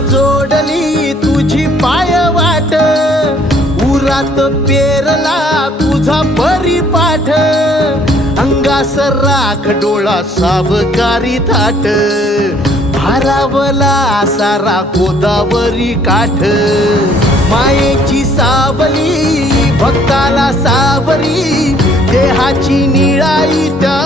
जोडली तुझी पायवाट, उरात पेरला तुझा परिपाठ, अंगास राख डोळा सावकारी थाट, भारावला सारा गोदावरी काठ, मायेची सावली भक्ताला सावरी, देहाची निळाई त्या